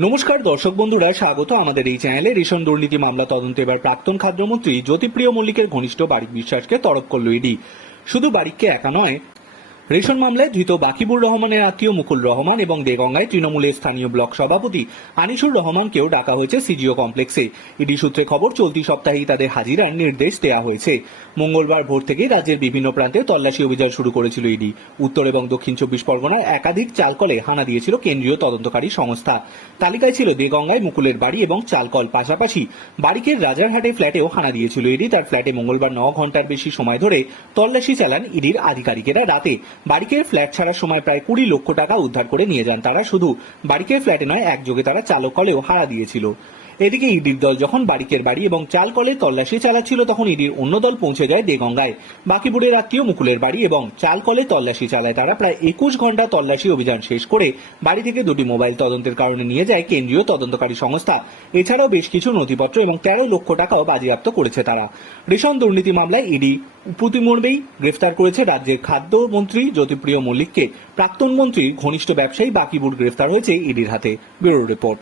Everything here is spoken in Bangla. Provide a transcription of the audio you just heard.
নমস্কার দর্শক বন্ধুরা, স্বাগত আমাদের এই চ্যানেলে। রেশন দুর্নীতি মামলা তদন্তে এবার প্রাক্তন খাদ্যমন্ত্রী জ্যোতিপ্রিয় মল্লিকের ঘনিষ্ঠ বারিক বিশ্বাসকে তরক করল ইডি। শুধু বারিককে একা নয় রেশন মামলায় ধৃত বাকিবুর রহমানের আত্মীয় মুকুল রহমান এবং দেগঙ্গায় তৃণমূলের স্থানীয় ব্লক সভাপতি আনিসুর রহমানকেও ডাকা হয়েছে সিজিও কমপ্লেক্সে। ইডি সূত্রে খবর, চলতি সপ্তাহেই তাদের হাজিরার নির্দেশ দেওয়া হয়েছে। মঙ্গলবার ভোর থেকেই রাজ্যের বিভিন্ন প্রান্তে তল্লাশি অভিযান শুরু করেছিল ইডি। উত্তর এবং দক্ষিণ চব্বিশ পরগনায় একাধিক চালকলে হানা দিয়েছিল কেন্দ্রীয় তদন্তকারী সংস্থা। তালিকায় ছিল দেগঙ্গায় মুকুলের বাড়ি এবং চালকল পাশাপাশি বারিকের রাজারহাটে ফ্ল্যাটেও হানা দিয়েছিল ইডি। তার ফ্ল্যাটে মঙ্গলবার ন ঘণ্টার বেশি সময় ধরে তল্লাশি চালান ইডির আধিকারিকেরা। রাতে বারিকের ফ্ল্যাট ছাড়ার সময় প্রায় কুড়ি লক্ষ টাকা উদ্ধার করে নিয়ে যান তারা। শুধু বাড়িকের ফ্ল্যাটে নয়, একযোগে তারা চালক কলেও হারা দিয়েছিল। এদিকে ইডির দল যখন বারিকের বাড়ি এবং চাল কলে তল্লাশি চালাচ্ছিল, তখন ইডির অন্য দল পৌঁছে যায় দেগঙ্গায়। বাকিপুরের আত্মীয় মুকুলের বাড়ি এবং চাল কলে তল্লাশি চালায়। তারা প্রায় একুশ ঘণ্টা তল্লাশি অভিযান শেষ করে বাড়ি থেকে দুটি মোবাইল তদন্তের কারণে নিয়ে যায় কেন্দ্রীয় তদন্তকারী সংস্থা। এছাড়াও বেশ কিছু নথিপত্র এবং তেরো লক্ষ টাকাও বাজেয়াপ্ত করেছে তারা। রেশন দুর্নীতি মামলায় ইডি প্রতিমর্মেই গ্রেফতার করেছে রাজ্যের খাদ্যমন্ত্রী জ্যোতিপ্রিয় মল্লিককে। প্রাক্তন মন্ত্রী, ঘনিষ্ঠ ব্যবসায়ী বাকিবুর গ্রেফতার হয়েছে ইডির হাতে। Bureau report.